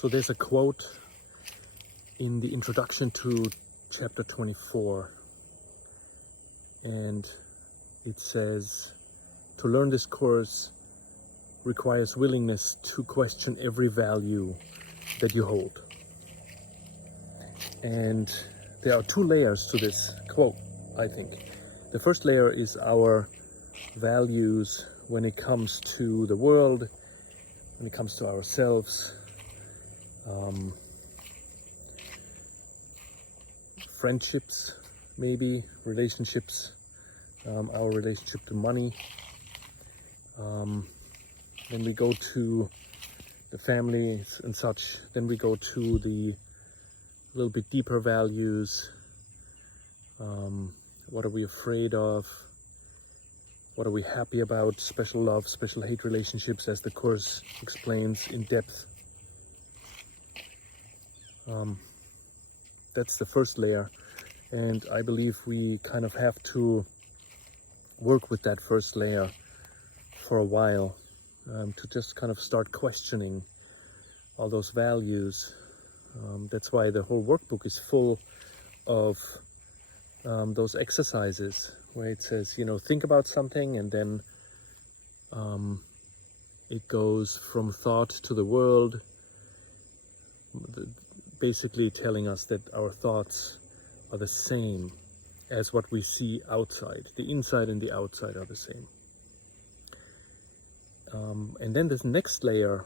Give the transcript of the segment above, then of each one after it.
So there's a quote in the introduction to chapter 24, and it says, to learn this course requires willingness to question every value that you hold. And there are two layers to this quote, I think. The first layer is our values when it comes to the world, when it comes to ourselves, friendships, maybe relationships, our relationship to money. Then we go to the families and such. Then we go to the little bit deeper values. What are we afraid of? What are we happy about? Special love, special hate relationships, as the Course explains in depth. That's the first layer. And I believe we kind of have to work with that first layer for a while, to just kind of start questioning all those values. That's why the whole workbook is full of those exercises where it says, think about something, and then it goes from thought to the world, basically telling us that our thoughts are the same as what we see outside. The inside and the outside are the same. And then this next layer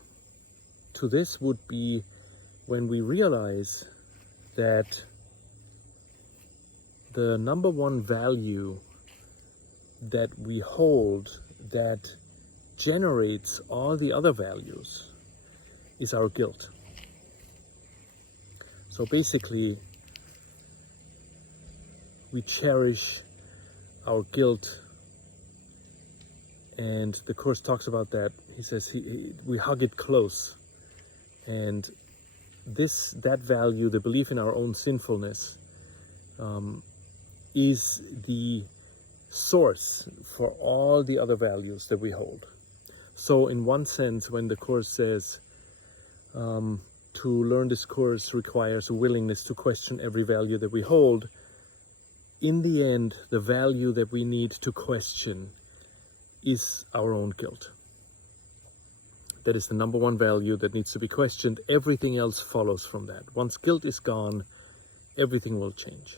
to this would be when we realize that the number one value that we hold that generates all the other values is our guilt. So basically, we cherish our guilt, and the Course talks about that. He says we hug it close, and that value, the belief in our own sinfulness, is the source for all the other values that we hold. So in one sense, when the Course says to learn this course requires a willingness to question every value that we hold, in the end, the value that we need to question is our own guilt. That is the number one value that needs to be questioned. Everything else follows from that. Once guilt is gone, everything will change.